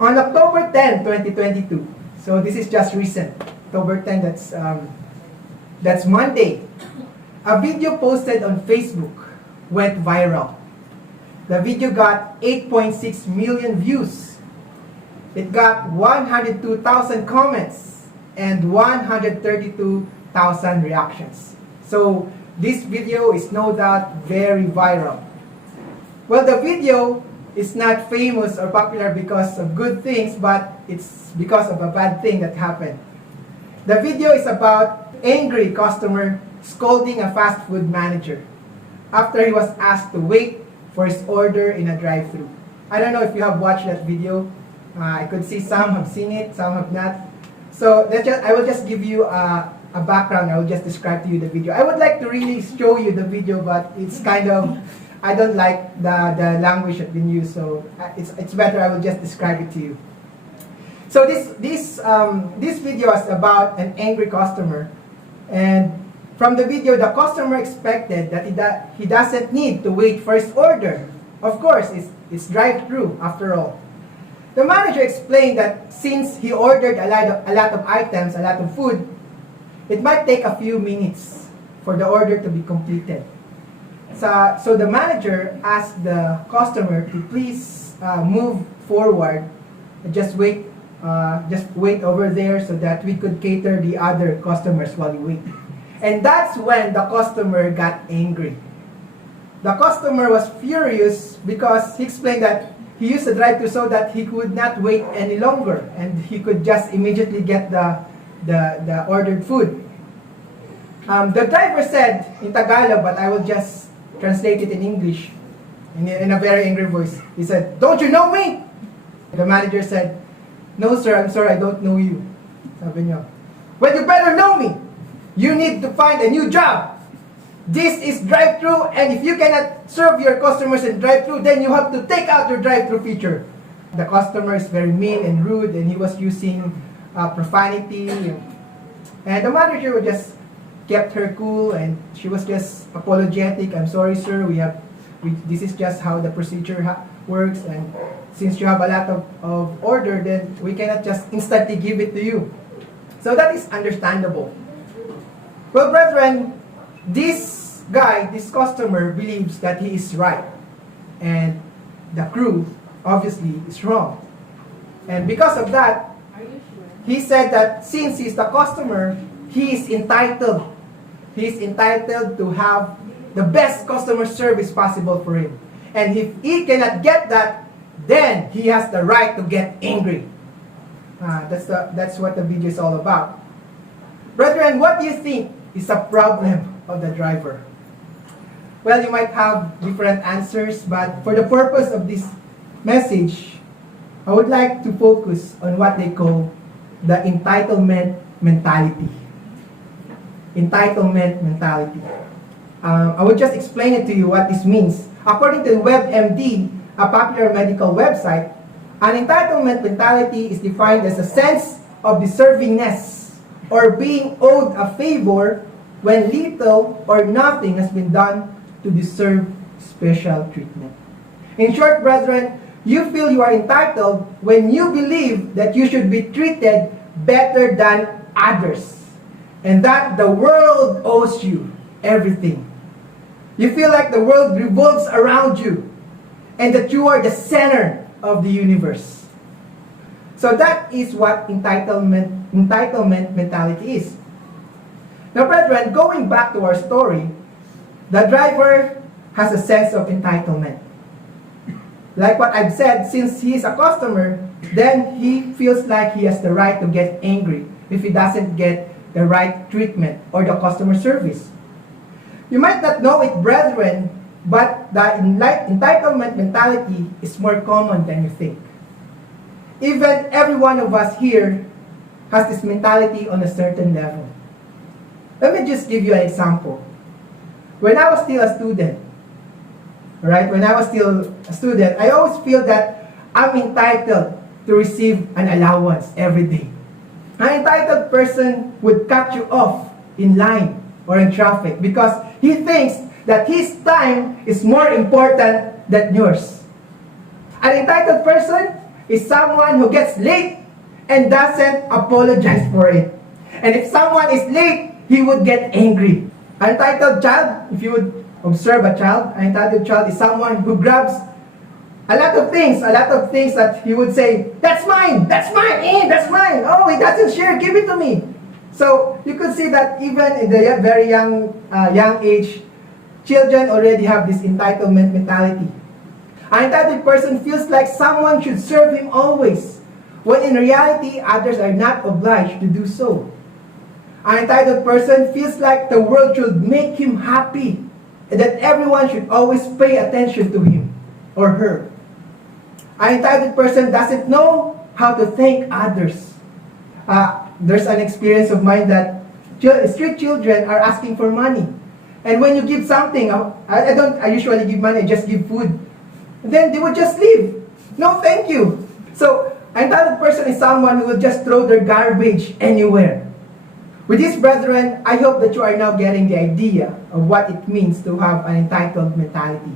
On October 10, 2022, so this is just recent, October 10, that's Monday, a video posted on Facebook went viral. The video got 8.6 million views. It got 102,000 comments and 132,000 reactions. So this video is no doubt very viral. Well, the video is not famous or popular because of good things, but it's because of a bad thing that happened. The video is about angry customer scolding a fast food manager after he was asked to wait for his order in a drive-thru. I don't know if you have watched that video. I could see some have seen it, some have not. So I will just give you a background. I will just describe to you the video. I would like to really show you the video, but it's kind of, I don't like the language that's been used, so it's better I will just describe it to you. So this video is about an angry customer, and from the video, the customer expected that he doesn't need to wait for his order. Of course, it's drive-thru after all. The manager explained that since he ordered a lot of items, a lot of food, it might take a few minutes for the order to be completed. So the manager asked the customer to please move forward, just wait over there so that we could cater the other customers while we wait. And that's when the customer got angry. The customer was furious because he explained that he used the drive-thru so that he could not wait any longer and he could just immediately get the ordered food. The driver said in Tagalog, but I will just translate it in English in a very angry voice. He said, "Don't you know me?" The manager said, "No sir, I'm sorry, I don't know you." Sabi niya, "Well, you better know me. You need to find a new job. This is drive-thru, and if you cannot serve your customers in drive-thru, then you have to take out your drive-thru feature." The customer is very mean and rude, and he was using profanity. And the manager just kept her cool, and she was just apologetic. "I'm sorry, sir. This is just how the procedure works, and since you have a lot of order, then we cannot just instantly give it to you." So that is understandable. Well, brethren, this customer believes that he is right, and the crew obviously is wrong. And because of that, he said that since he's the customer, he is entitled. He is entitled to have the best customer service possible for him. And if he cannot get that, then he has the right to get angry. That's what the video is all about. Brethren, what do you think is a problem of the driver? Well, you might have different answers, but for the purpose of this message, I would like to focus on what they call the entitlement mentality. Entitlement mentality. I will just explain it to you what this means. According to WebMD, a popular medical website, an entitlement mentality is defined as a sense of deservingness or being owed a favor when little or nothing has been done to deserve special treatment. In short, brethren, you feel you are entitled when you believe that you should be treated better than others, and that the world owes you everything. You feel like the world revolves around you, and that you are the center of the universe. So that is what entitlement mentality is. Now, brethren, going back to our story, the driver has a sense of entitlement. Like what I've said, since he is a customer, then he feels like he has the right to get angry if he doesn't get the right treatment or the customer service. You might not know it, brethren, but the entitlement mentality is more common than you think. Even every one of us here has this mentality on a certain level. Let me just give you an example. When I was still a student, I always feel that I'm entitled to receive an allowance every day. An entitled person would cut you off in line or in traffic because he thinks that his time is more important than yours. An entitled person is someone who gets late and doesn't apologize for it. And if someone is late, he would get angry. An entitled child, if you would observe a child, an entitled child is someone who grabs a lot of things that he would say, that's mine, that's mine, oh, he doesn't share, give it to me. So you could see that even in the very young age, children already have this entitlement mentality. An entitled person feels like someone should serve him always, when in reality, others are not obliged to do so. An entitled person feels like the world should make him happy, and that everyone should always pay attention to him or her. An entitled person doesn't know how to thank others. There's an experience of mine that street children are asking for money. And when you give something, I usually give money, I just give food. And then they would just leave. No, thank you. So, an entitled person is someone who will just throw their garbage anywhere. With this, brethren, I hope that you are now getting the idea of what it means to have an entitled mentality.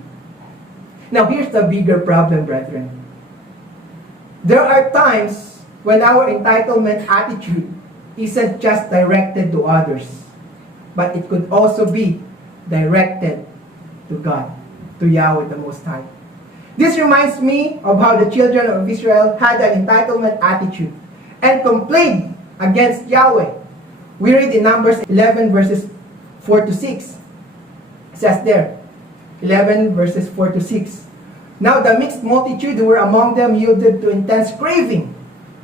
Now, here's the bigger problem, brethren. There are times when our entitlement attitude isn't just directed to others, but it could also be directed to God, to Yahweh the Most High. This reminds me of how the children of Israel had an entitlement attitude and complained against Yahweh. We read in Numbers 11 verses 4 to 6. It says there, 11 verses 4 to 6. Now the mixed multitude who were among them yielded to intense craving.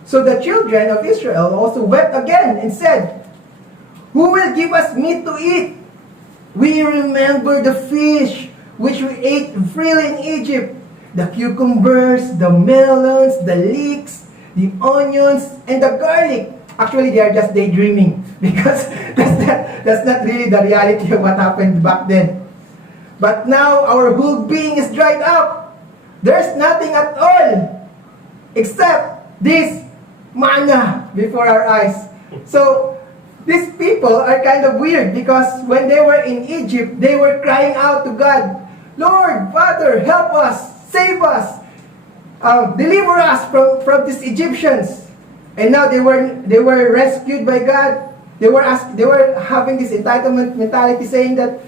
So the children of Israel also wept again and said, who will give us meat to eat? We remember the fish which we ate freely in Egypt, the cucumbers, the melons, the leeks, the onions, and the garlic. Actually, they are just daydreaming because that's not really the reality of what happened back then. But now our whole being is dried up. There's nothing at all except this manna before our eyes. So these people are kind of weird because when they were in Egypt, they were crying out to God, Lord, Father, help us, save us, deliver us from these Egyptians. And now they were rescued by God. They were having this entitlement mentality, saying that,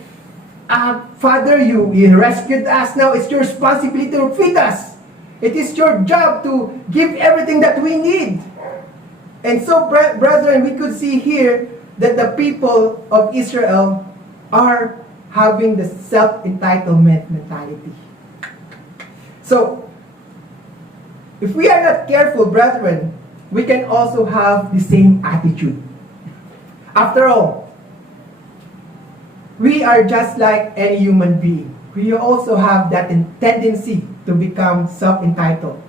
Father, you rescued us. Now it's your responsibility to feed us. It is your job to give everything that we need. And so, brethren, we could see here that the people of Israel are having the self-entitlement mentality. So, if we are not careful, brethren, we can also have the same attitude. After all, we are just like any human being. We also have that tendency to become self-entitled.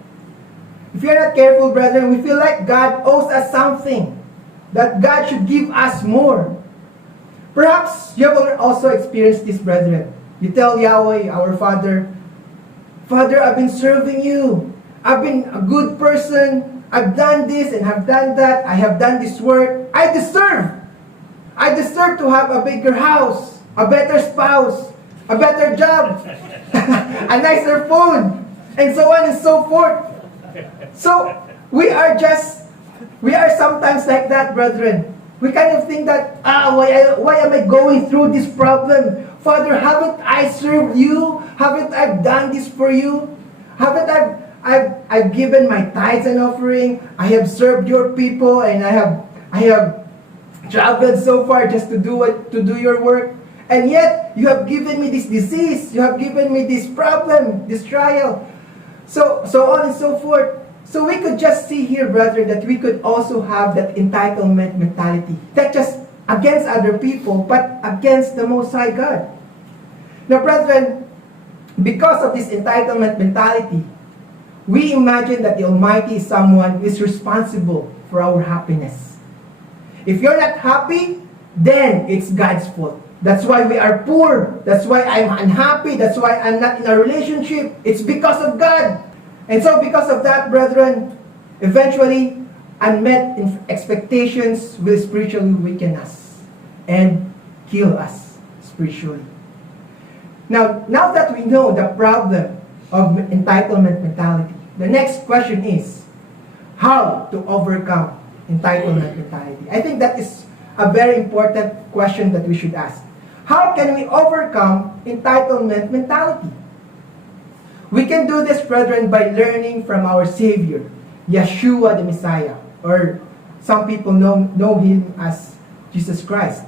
If we are not careful, brethren, we feel like God owes us something, that God should give us more. Perhaps you have also experienced this, brethren. You tell Yahweh, our Father, Father, I've been serving you. I've been a good person. I've done this and have done that. I have done this work. I deserve to have a bigger house, a better spouse, a better job, a nicer phone, and so on and so forth. So, we are sometimes like that, brethren. We kind of think that, why am I going through this problem? Father, haven't I served you? Haven't I done this for you? Haven't I've given my tithes and offering? I have served your people, and I have traveled so far just to do your work. And yet, you have given me this disease. You have given me this problem, this trial. So on and so forth. So we could just see here, brethren, that we could also have that entitlement mentality. Not just against other people, but against the Most High God. Now, brethren, because of this entitlement mentality, we imagine that the Almighty is someone who is responsible for our happiness. If you're not happy, then it's God's fault. That's why we are poor. That's why I'm unhappy. That's why I'm not in a relationship. It's because of God. And so because of that, brethren, eventually, unmet expectations will spiritually weaken us and kill us spiritually. Now that we know the problem of entitlement mentality, the next question is, how to overcome entitlement mentality. I think that is a very important question that we should ask. How can we overcome entitlement mentality? We can do this, brethren, by learning from our Savior, Yeshua the Messiah, or some people know him as Jesus Christ.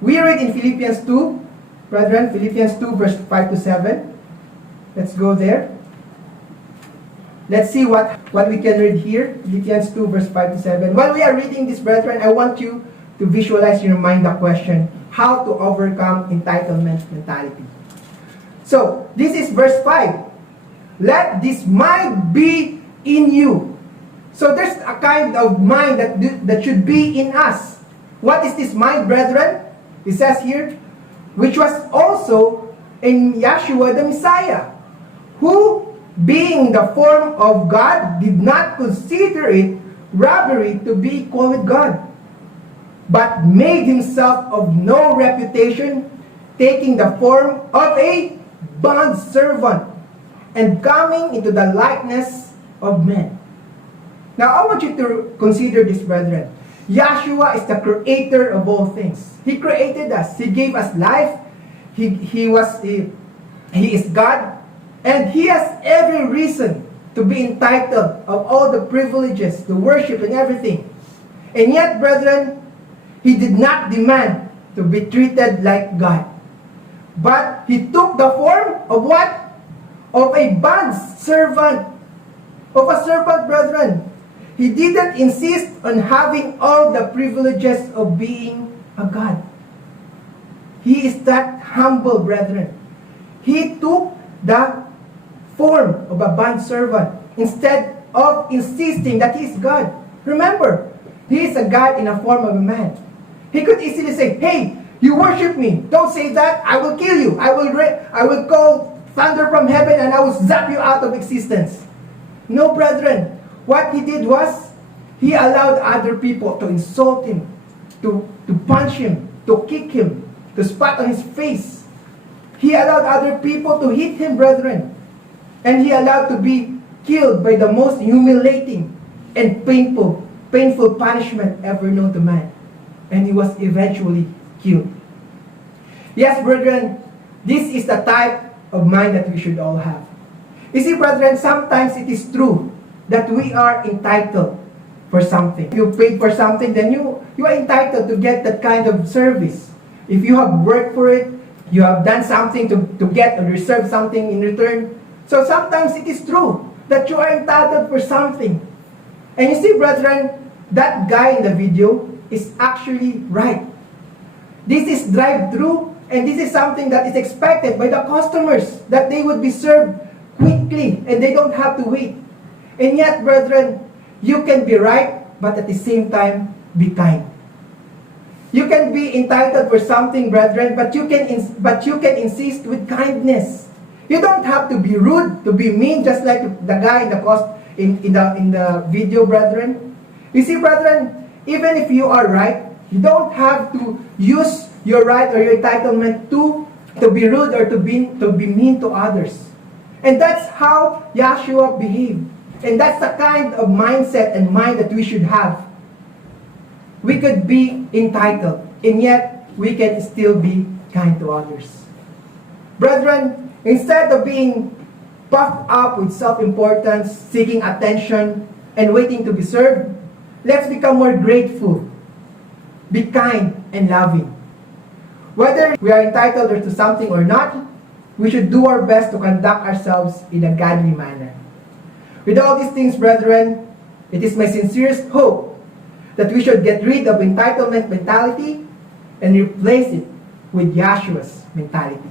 We read in Philippians 2, brethren, Philippians 2 verse 5 to 7. Let's go there. Let's see what we can read here. Philippians 2 verse 5 to 7. While we are reading this, brethren, I want you to visualize in your mind the question, how to overcome entitlement mentality. So, this is verse 5. Let this mind be in you. So there's a kind of mind that should be in us. What is this mind, brethren? It says here, which was also in Yeshua the Messiah, who, being the form of God, did not consider it robbery to be equal with God, but made himself of no reputation, taking the form of a bondservant, and coming into the likeness of men. Now, I want you to consider this, brethren. Yeshua is the creator of all things. He created us. He gave us life. He is God. And He has every reason to be entitled of all the privileges, the worship and everything. And yet, brethren, He did not demand to be treated like God. But He took the form of what? Of a bond servant. Of a servant, brethren. He didn't insist on having all the privileges of being a God. He is that humble, brethren. He took the form of a bond servant instead of insisting that He is God. Remember, He is a God in the form of a man. He could easily say, hey, you worship me. Don't say that. I will kill you. I will call thunder from heaven and I will zap you out of existence. No, brethren. What He did was, He allowed other people to insult Him, to punch Him, to kick Him, to spat on His face. He allowed other people to hit Him, brethren. And He allowed to be killed by the most humiliating and painful punishment ever known to man. And He was eventually killed. Yes, brethren, this is the type of mind that we should all have. You see, brethren, sometimes it is true that we are entitled for something. If you paid for something, then you are entitled to get that kind of service. If you have worked for it, you have done something to get or receive something in return. So sometimes it is true that you are entitled for something. And you see, brethren, that guy in the video is actually right. This is drive-through, and this is something that is expected by the customers, that they would be served quickly and they don't have to wait. And yet, brethren, you can be right, but at the same time, be kind. You can be entitled for something, brethren, but you can insist with kindness. You don't have to be rude, to be mean, just like the guy in the video, brethren. You see, brethren, even if you are right, you don't have to use your right or your entitlement to be rude or to be mean to others. And that's how Yeshua behaved. And that's the kind of mindset and mind that we should have. We could be entitled, and yet we can still be kind to others. Brethren, instead of being puffed up with self-importance, seeking attention, and waiting to be served, let's become more grateful, be kind, and loving. Whether we are entitled to something or not, we should do our best to conduct ourselves in a godly manner. With all these things, brethren, it is my sincerest hope that we should get rid of entitlement mentality and replace it with Yeshua's mentality.